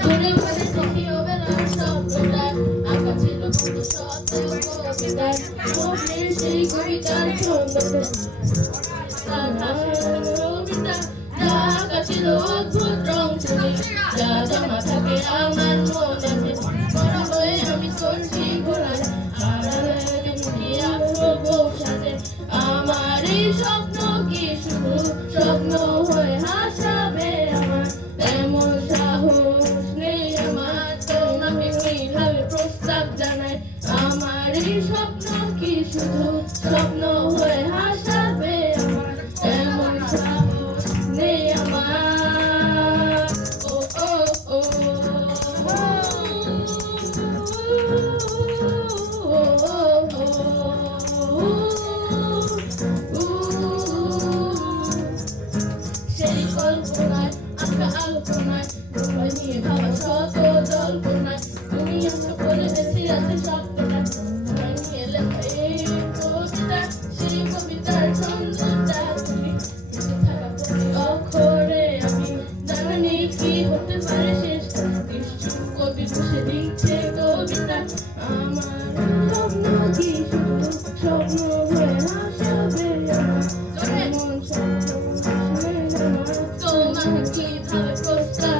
দূরে ঘরে দেখি অবেলার স্বপ্নটার আঁকা ছিল কত শত কবিতার স্বপ্নের সেই কবিতার ছন্দতে তার হাসির কবিতা যা আঁকা ছিল অদ্ভুত রং তুলি যা জমা থাকে আমার মন আছে বড় হয়ে আমি চলছি ঘোড়ায় আর কি আঁকবো সাজে আমার এই স্বপ্ন কি শুধু স্বপ্ন হয়ে হাসাবে আমার তেমন সাহস নেই আমার তোমাকে কিভাবে প্রস্তাব জানাই আমার এই স্বপ্ন কি শুধু স্বপ্ন হয়ে হাসাবে আমার তেমন সাহস নেই আমার ও ও ও সেই কল্পনায় আঁকা আলোচনায় তোমায় নিয়ে ভাবা শত জল্পনায় তুমি আমার বলে বেঁচে আছে স্বপ্নটা তোমায় নিয়ে লেখা এই কবিতা সেই কবিতার ছন্দটা তুমি বেঁচে থাকা প্রতি অক্ষরে আমি জানি কি হতে পারে শেষটা নিশ্চুপ কবি বসে লিখছে কবিতা আমার স্বপ্ন কি শুধু স্বপ্ন হয়ে হাসাবে আমার তেমন স্বপ্ন তোমাকে কিভাবে প্রস্তাব